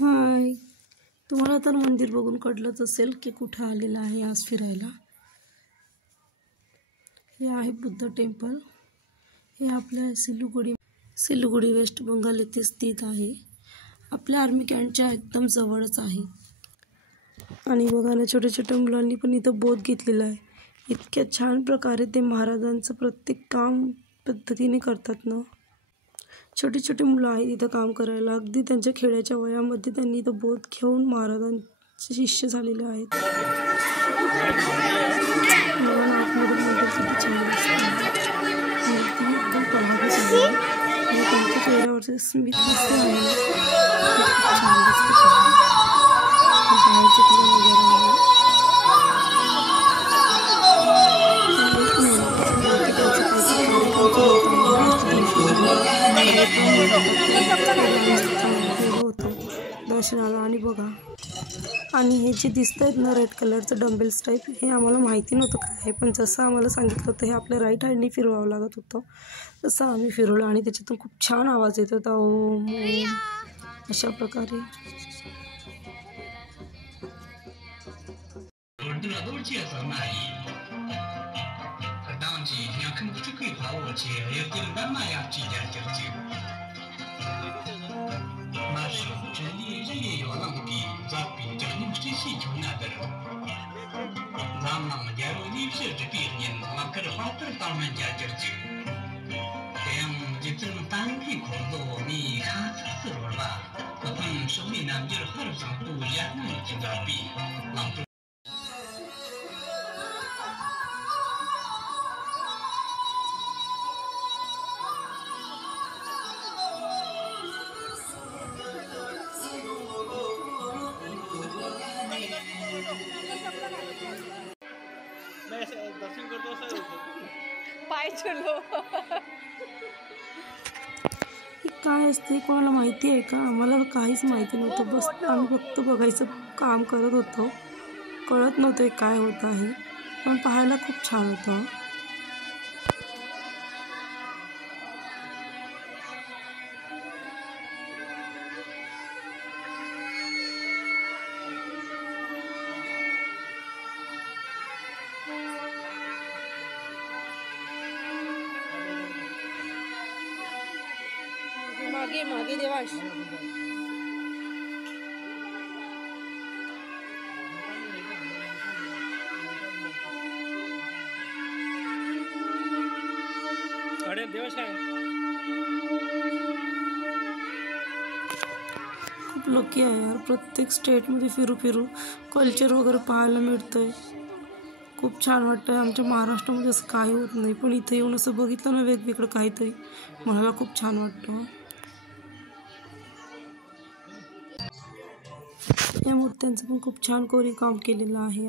हाय, तुम्हाला तर मंदिर बघून कळलंच असेल की कुठं आलेलं आहे आज फिरायला. हे आहे बुद्ध टेम्पल. हे आपल्या सिलीगुडी वेस्ट बंगाल येथे स्थित आहे. आपल्या आर्मी कॅम्पच्या एकदम जवळच आहे. आणि बघा ना, छोट्या छोट्या मुलांनी पण इथं बोध घेतलेला आहे. इतक्या छान प्रकारे ते महाराजांचं प्रत्येक काम पद्धतीने करतात ना. छोटे छोटे मुलं आहेत इथं काम करायला. अगदी त्यांच्या खेड्याच्या वयामध्ये त्यांनी इथं बोध घेऊन महाराजांचे शिष्य झालेले आहेत. मूर्ती एकदम पहावी झाली आणि त्यांच्या चेहऱ्यावरचे स्मित हास्य आहे खूप छान दिसते. बाहेरचं ठिकाण वगैरे आहे. दर्शनाला आणि बघा, आणि हे जे दिसत आहेत ना रेड कलरचं डंबेल्स टाईप, हे आम्हाला माहिती नव्हतं काय आहे, पण जसं आम्हाला सांगितलं होतं हे आपल्या राईट हँडनी फिरवावं लागत होतं, तसं आम्ही फिरवलं आणि त्याच्यातून खूप छान आवाज येत होता. ओम ओम अशा प्रकारे. पाय चलो. काय असते कोणाला माहिती आहे का? आम्हाला काहीच माहिती नव्हतं. बस आम्ही फक्त बघायचं काम करत होतो. कळत नव्हतं काय होत आहे, पण पाहायला खूप छान होतं. मागे मागे देवांश. अरे देवांश काय खूप लकी आहे यार. प्रत्येक स्टेटमध्ये फिरू कल्चर वगैरे पाहायला मिळतंय. खूप छान वाटतं. आमच्या महाराष्ट्रामध्ये असं काही होत नाही, पण इथं येऊन असं बघितलं ना वेगवेगळं काहीतरी, मला खूप छान वाटतं. या मूर्त्यांचं पण खूप छान कोरीव काम केलेलं आहे.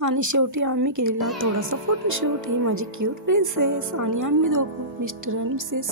आणि शेवटी आम्ही केलेला थोडासा फोटोशूट. ही माझी क्यूट प्रिन्सेस आणि आम्ही दोघं, मिस्टर आणि मिसेस.